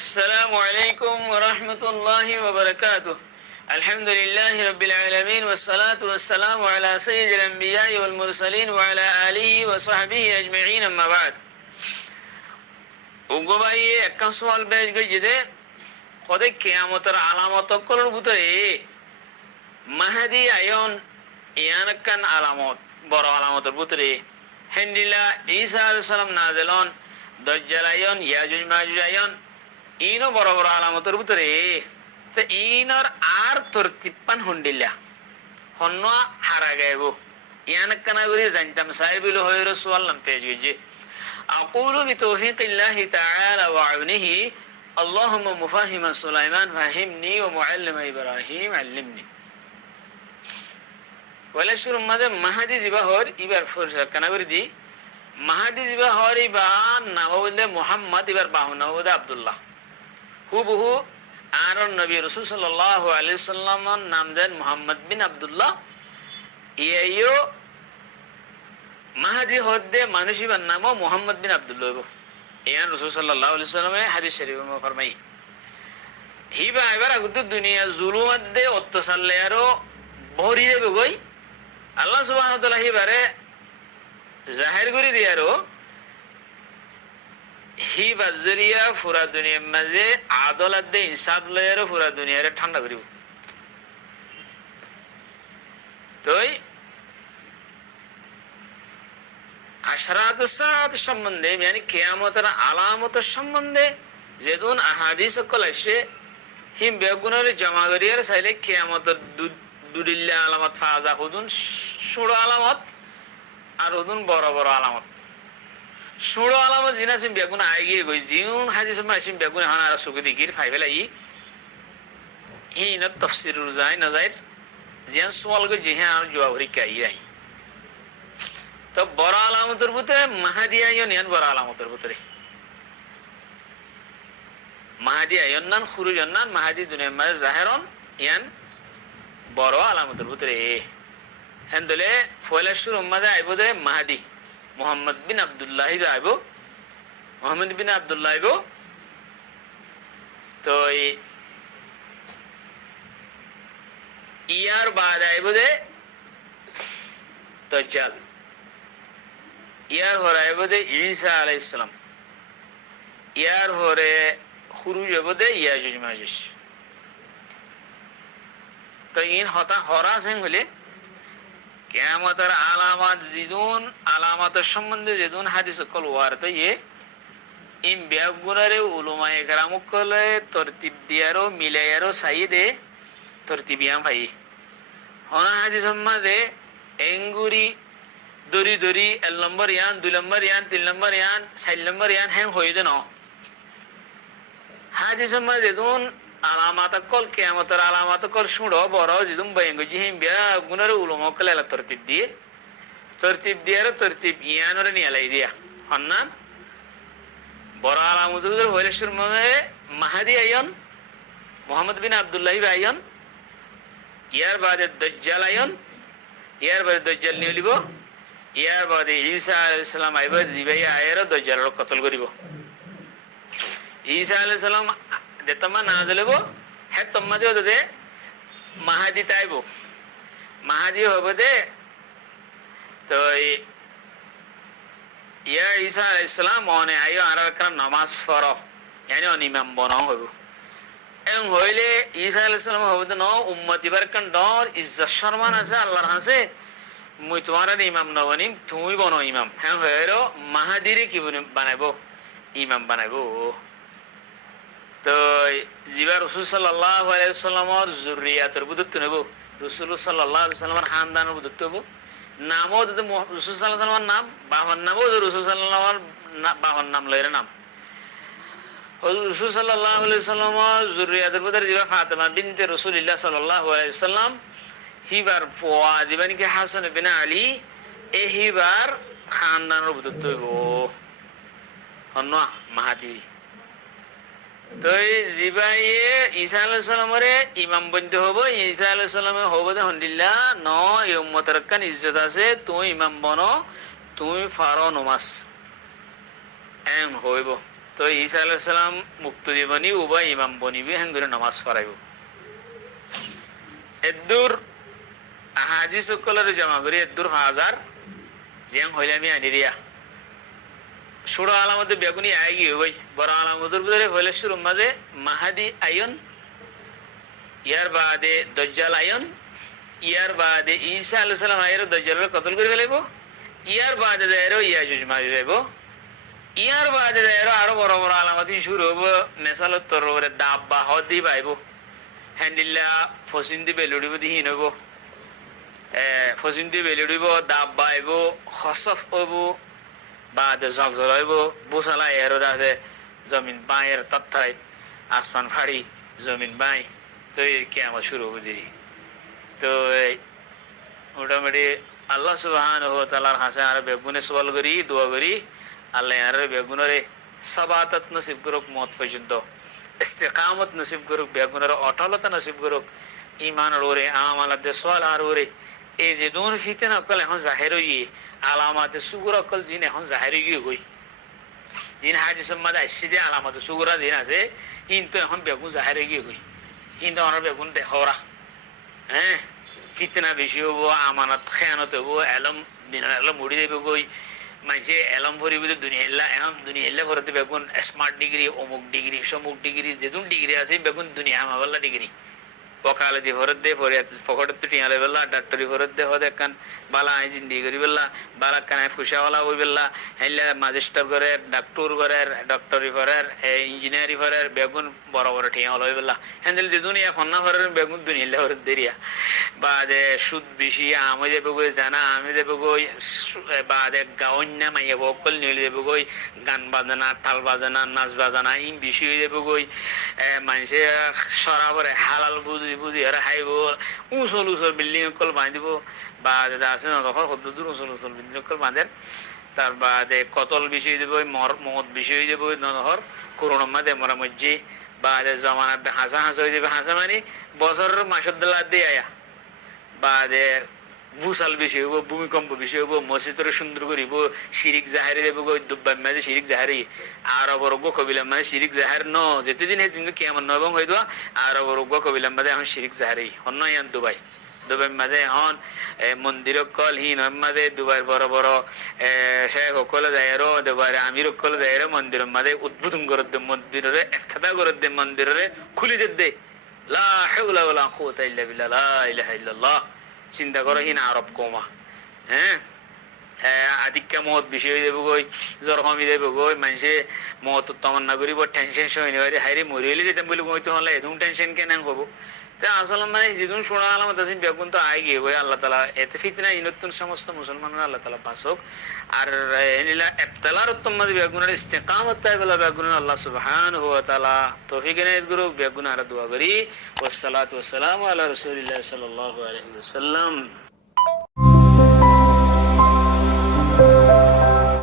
السلام عليكم ورحمة الله وبركاته. الحمد لله رب العالمين والصلاة والسلام على سيد الأنبياء والمرسلين وعلى آله وصحبه أجمعين أما بعد. উগবাই একটা সওয়াল বেশ গইজে কদে কিয়ামতের আলামত কলর ভিতরে মাহদি আয়ন ইয়ানকান আলামত বড় আলামতের ভিতরে হেন্দিলা ঈসা আলাইহিস সালাম নাজেলন দাজ্জাল আয়ন ইয়াজুজ মাজুজ আয়ন ইনো বড় বড় আলামতের ভিতরে তো ইনর আর তরতিপান হুন্ডিলা হন্ন হারা গাইব ইয়ানকান করে জানতাম সাহেবিল হয় রাসূল নাম পেজ গইজে أقول بتوفيق الله تعالى وعونه اللهم مفهم سليمان فهمني ومعلم إبراهيم علمني ولا شو ماذا مهدي زبهور إبر فرشة كنابردي مهدي زبهور إبان نبود محمد إبر باهو نبود عبد الله هو بهو آن النبي رسول صلى الله عليه وسلم نامزد محمد بن عبد الله يأيو মাহাদি হদ্দে মানুষিবার নাম মুহাম্মদ বিন আব্দুল্লাহ ইয়ান রাসূল সাল্লাল্লাহু আলাইহি সাল্লামে হাদিস শরীফে ফরমাই হিবা এবার আগুত দুনিয়া জুলুমাত দে অত্যাচার লেয়ারো ভরি দেবে গই আল্লাহ সুবহানাহু ওয়া তাআলা হিবারে জাহির করে দিয়ারো হিবা জরিয়া পুরা দুনিয়ার মাঝে আদালত দে ইনসাফ লেয়ারো পুরা দুনিয়ারে ঠান্ডা করিব তোই আশরাতুস সাআত সম্বন্ধে মানে কিয়ামতের আলামতের সম্বন্ধে যেদুন আহাদিস সকল আসে হিম বেগুনের জমা করিয়ার চাইলে কিয়ামতের দুদিল্লা আলামত ফাজা হুদুন ষোড়ো আলামত আর হুদুন বড় বড় আলামত ষোড়ো আলামত জিনা সিম বেগুন আইগিয়ে গই জিউন হাদিস মাসিম বেগুন হানা আর সুগি দিকির ফাইবেলাই হিন তাফসিরুর যায় নজাইর জিয়ান সওয়াল গই জিহা আর জবাব রিকাই আই তো বড় আলামতের ভিতরে মাহাদি আয়ন ইয়ান বড় আলামতের ভিতরে মাহাদি আয়ন নান খুরুজ নান মাহাদি দুনিয়ার মাঝে জাহেরন ইয়ান বড় আলামতের ভিতরে হেন্দলে ফয়লাশুর উম্মাদে আইব দে মাহাদি মুহাম্মদ বিন আব্দুল্লাহ আইব মুহাম্মদ বিন আব্দুল্লাহ আইব তো ইয়ার বাদ আইব দে দাজ্জাল ইয়ার হরে বদে ঈসা আলাইহিস সালাম ইয়ার হরে খুরুজ বদে ইয়াজুজ মাজুজ তো ইন হতা হরাসেন হলে কিয়ামতের আলামত জিদুন আলামতের সম্বন্ধে যেদুন হাদিস কল ওয়ারতে ইন বিয়াগুনারে উলামায়ে কেরাম কলে তরতিব দিয়ারো মিলায়ারো সাইদে তরতিবিয়াম ভাই হনা হাদিস সম্বন্ধে এঙ্গুরি দরি দরি এক নম্বর ইয়ান দুই নম্বর ইয়ান তিন নম্বর ইয়ান চার নম্বর ইয়ান হ্যাং হয়ে দেন হাদিস যেদুন আলামাত কল কিয়ামতের আলামাত কল শুড়ো বড় যেদুন বয়ঙ্গ জিহিম বিয়া গুনারে উলুম কলে তরতিব দিয়ে আর তরতিব ইয়ানরে নিয়ালাই দিয়া হন্নান বড় আলামত হইলে শুর মনে মাহাদি আয়ন মুহাম্মদ বিন আব্দুল্লাহ আয়ন ইয়ার বাদে দাজ্জাল আয়ন ইয়ার বাদে দাজ্জাল নিয়ে লিব ইয়ার বাদে ঈসা আলাইহিস সালাম আইব দিবাই আয়ের দাজ্জালর কতল করিব ঈসা আলাইহিস সালাম দেতমা না দিলেব হে তম্মা দিও দে মাহাদি তাইব মাহাদি হবে দে তো ইয়া ঈসা আলাইহিস সালাম মনে আইও আর একরাম নামাজ পড়ো yani on imam বনা হইব এম হইলে ঈসা আলাইহিস সালাম হবে ন উম্মতি বারকান ডর ইজ্জত সম্মান আছে আল্লাহর কাছে মুই তোমার ইমাম নবনিম তুমি বনো ইমাম হ্যাঁ হয়েরো মাহাদিরে কি বানাইব ইমাম বানাইব তো জিবা রাসূল সাল্লাল্লাহু আলাইহি ওয়াসাল্লামের যুররিয়াতের বুদত্ব নেব রাসূল সাল্লাল্লাহু আলাইহি ওয়াসাল্লামের খানদানের বুদত্ব নেব নামও তো রাসূল সাল্লাল্লাহু আলাইহি ওয়াসাল্লামের নাম বাহন নামও রাসূল সাল্লাল্লাহু আলাইহি ওয়াসাল্লামের বাহন নাম লয়ের নাম রাসূল সাল্লাল্লাহু আলাইহি ওয়াসাল্লামের যুররিয়াতের ভিতরে জিবা ফাতেমা বিনতে রাসূলুল্লাহ সাল্লাল্লাহু আলাইহি ওয়াসাল্লাম হিবার পোয়া দিবানি কি হাসান বিন আলী এ হিবার খানদানের বুদত্ব হইব হন্ন মাহাদি তো জিবাইয়ে ঈসা আলাইহিস সালামের ইমাম বনতে হবে ঈসা আলাইহিস সালামের হবে আলহামদুলিল্লাহ ন এই উম্মতের কান ইজ্জত আছে তুই ইমাম বনো তুই ফারো নমাজ এম হইব তো ঈসা আলাইহিস সালাম মুক্ত দিবনি উবা ইমাম বনিবি হেন করে নামাজ পড়াইব এদুর হাজি সকলের জমা করি এদুর হাজার যেন হইলে আমি আনি দিয়া ছোট আলামতে বেগুনি আগে হই বড় আলামতের ভিতরে হইলে শুরুর মাঝে মাহাদি আয়ন ইয়ার বাদে দজ্জাল আয়ন ইয়ার বাদে ঈসা আলাইহিস সালাম আয়ের দজ্জালের কতল করে ফেলাইব ইয়ার বাদে দেয়রো ইয়াজুজ মাজুজ যাইব ইয়ার বাদে দেয়রো আরো বড় বড় আলামতি শুরু হবো মেসালত তোর দাব্বা হদি পাইব হ্যান্ডিল্লা ফসিন্দি বেলুড়িব দিহীন হইব ফসিন্দি বেলুড়িব দাব্বা আইব হসফ হইব বাদে জলজল হইব বুসালা এর দাদে জমিন বাঁয়ের তত্থায় আসমান ফাড়ি জমিন বাঁই তো এই কিয়ামত শুরু হবো দিদি তো মোটামুটি আল্লাহ সুবহানাহু ওয়া তাআলার হাসে আর বেগুনে সওয়াল করি দোয়া করি আল্লাহ আর বেগুনরে সাবাতাত নসিব করুক মত পর্যন্ত ইস্তিকামত নসিব করুক বেগুনের অটলতা নসিব করুক ঈমানের ওরে আমালত সওয়াল আর ওরে এই যে দোন ফিতনা কল এখন জাহির হই আলামাত সুগুর কল দিন এখন জাহির হই দিন হাদিস সম্মাদ আসছে আলামাত সুগুরা দিন আছে কিন্তু এখন বেগুন জাহির হই কিন্তু আমার বেগুন দেখরা হ্যাঁ ফিতনা বেশি হবো আমানত খেয়ানত হবো এলম দিন এলম উড়ি দেবে গই মানুষে এলম ভরিব দুনিয়া এখন দুনিয়া ভরতে বেগুন স্মার্ট ডিগ্রি অমুক ডিগ্রি সমুক ডিগ্রি যেতুন ডিগ্রি আছে বেগুন দুনিয়া আমাবাল্লা ডিগ্রি ওকালতি ভরত দে পরে ফকটত টিয়ালে বেলা ডাক্তারি ভরত দে হদ একখান বালা আই জিন্দিগি করি বেলা বালা কানাই ফুসাওয়ালা হই বেলা হেলে ম্যাজিস্ট্রেট করে ডাক্তার করে ডক্টরি করে ইঞ্জিনিয়ারি করে বেগুন বড় বড় টিয়াওয়ালা হই বেলা হ্যান্ডেল দি দুনিয়া ফন্না করে বেগুন দুনিয়া ভরত দেরিয়া বাদে সুদ বেশি আমি দেবে গই জানা আমি দেবে গই বাদে গাওন্যা মাইয়া বকল নিলে দেবে গই গান বাজানা তাল বাজানা নাচ বাজানা ইন বেশি হয়ে দেবে গই মানুষে সরাবরে হালাল বুঝি আর হাইব উঁচল উঁচল বিল্ডিং কল বাঁধিব বা আছে না তখন কত দূর উঁচল উঁচল বিল্ডিং কল বাঁধেন তার বাদে কতল বিষয় দেব মদ বিষয় দেব নহর করোনা মাদে মরা মজ্জি বাদে জমানার হাসা হাসা হয়ে যাবে হাসা মানে বছরের মাসদ্দলা দিয়ে আয়া বাদে ভূসাল বিষয় হবো ভূমিকম্প বিষয় হবো মসজিদের সুন্দর করিব শিরিক জাহারি দেব দুব্বাই মাঝে শিরিক জাহারি আর অবরোগ্য কবিলাম মানে শিরিক জাহার ন যেতেদিন কিন্তু কেমন নবং হয়ে দেওয়া আর অবরোগ্য কবিলাম মাঝে এখন শিরিক জাহারি হন ইয়ান দুবাই দুবাই মাঝে এখন মন্দির কল হিন মাঝে দুবাই বড় বড় শেখ সকলে যায় দুবাই আমির সকলে যায় মন্দির মাঝে উদ্বোধন করে দে মন্দিরে এফতাদা করে দে মন্দিরে খুলি দে লা হাওলা ওয়ালা কুওয়াতা ইল্লা বিল্লাহ লা ইলাহা ইল্লাল্লাহ চিন্তা করো হিন আরব কমা হ্যাঁ আদিক্যা মত বিষয় দেব গই জ্বর কমি দেব গই মানুষে মত তমন্না করিব টেনশন সই নয় হাইরে মরিলে যেতাম বলে কইতে হলে এরকম টেনশন কেন হবো তা আসলে মানে যেজন শোনা আলামত আছে বেগুন তো আই গিয়ে গই আল্লাহ তালা এতে ফিতনা ইনতুন সমস্ত মুসলমানরা আল্লাহ তালা বাসক আর এনিলা ইবতিলার উত্তম মাঝে বেগুনের ইস্তিকামত তাই বলা বেগুনের আল্লাহ সুবহানাহু ওয়া তাআলা তৌফিক এনায়েত করুক বেগুন আর দোয়া করি ওয়াসসালাতু ওয়াসসালামু আলা রাসূলিল্লাহ সাল্লাল্লাহু আলাইহি ওয়াসাল্লাম।